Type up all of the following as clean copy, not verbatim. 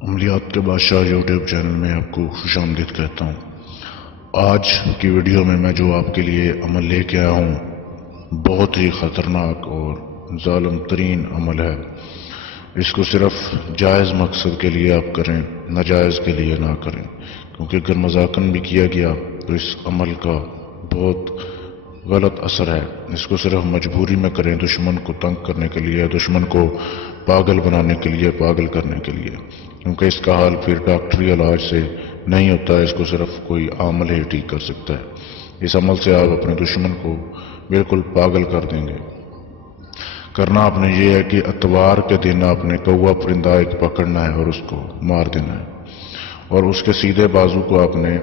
عملیات کے بادشاہ YouTube channel میں آپ کو خوش آمدید کہتا ہوں۔ آج کی ویڈیو میں جو آپ کے لیے عمل لے کے آیا ہوں بہت ہی خطرناک اور ظالم ترین عمل ہے۔ اس کو صرف جائز مقصد کے لیے آپ کریں، ناجائز کے لیے نہ کریں، کیونکہ اگر مذاقن بھی کیا گیا تو اس عمل کا بہت غلط اثر ہے۔ اس کو صرف مجبوری میں کریں، دشمن کو تنگ کرنے کے لیے، دشمن کو پاگل بنانے کے لیے، پاگل کرنے کے لیے، کیونکہ اس کا حال پھر ڈاکٹری علاج سے نہیں ہوتا ہے۔ اس کو صرف کوئی عمل ہی ٹھیک کر سکتا ہے۔ اس عمل سے آپ اپنے دشمن کو بالکل پاگل کر دیں گے۔ کرنا آپ نے یہ ہے کہ اتوار کے دن آپ نے کوا پرندہ ایک پکڑنا ہے اور اس کو مار دینا ہے، اور اس کے سیدھے بازو کو آپ نے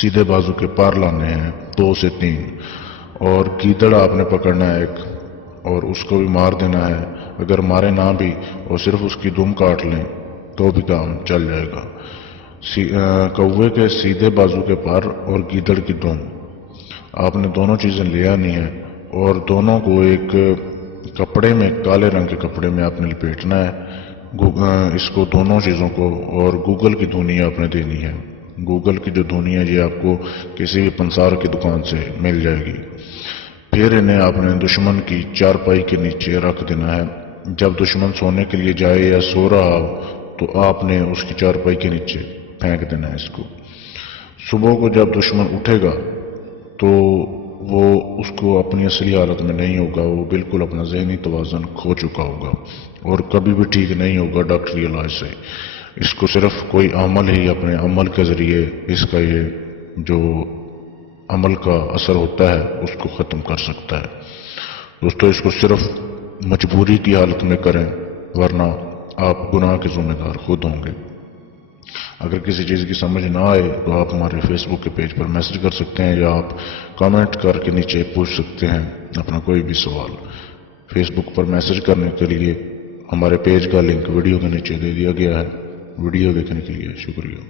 سیدھے بازو کے پار لانے ہیں 2 سے 3، اور گیدڑ آپ نے پکڑنا ہے ایک اور اس کو بھی مار دینا ہے۔ اگر مارے نہ بھی اور صرف اس کی دم کاٹ لیں تو بھی کام چل جائے گا۔ کوے کے سیدھے بازو کے پر اور گیدڑ کی دم آپ نے دونوں چیزیں لے آنی ہے، اور دونوں کو ایک کپڑے میں، کالے رنگ کے کپڑے میں آپ نے لپیٹنا ہے اس کو، دونوں چیزوں کو، اور گوگل کی دھونی آپ نے دینی ہے۔ گوگل کی جو دھونی ہے یہ آپ کو کسی بھی پنسار کی دکان سے مل جائے گی۔ پھر انہیں آپ نے دشمن کی چارپائی کے نیچے رکھ دینا ہے۔ جب دشمن سونے کے لیے جائے یا سو رہا ہو تو آپ نے اس کی چارپائی کے نیچے پھینک دینا ہے اس کو۔ صبح کو جب دشمن اٹھے گا تو وہ اس کو اپنی اصلی حالت میں نہیں ہوگا، وہ بالکل اپنا ذہنی توازن کھو چکا ہوگا اور کبھی بھی ٹھیک نہیں ہوگا ڈاکٹری علاج سے۔ اس کو صرف کوئی عمل ہی اپنے عمل کے ذریعے اس کا یہ جو عمل کا اثر ہوتا ہے اس کو ختم کر سکتا ہے۔ دوستو، اس کو صرف مجبوری کی حالت میں کریں، ورنہ آپ گناہ کے ذمہ دار خود ہوں گے۔ اگر کسی چیز کی سمجھ نہ آئے تو آپ ہمارے فیس بک کے پیج پر میسج کر سکتے ہیں، یا آپ کامنٹ کر کے نیچے پوچھ سکتے ہیں اپنا کوئی بھی سوال۔ فیس بک پر میسج کرنے کے لیے ہمارے پیج کا لنک ویڈیو کے نیچے دے دیا گیا ہے۔ ویڈیو دیکھنے کے لیے شکریہ۔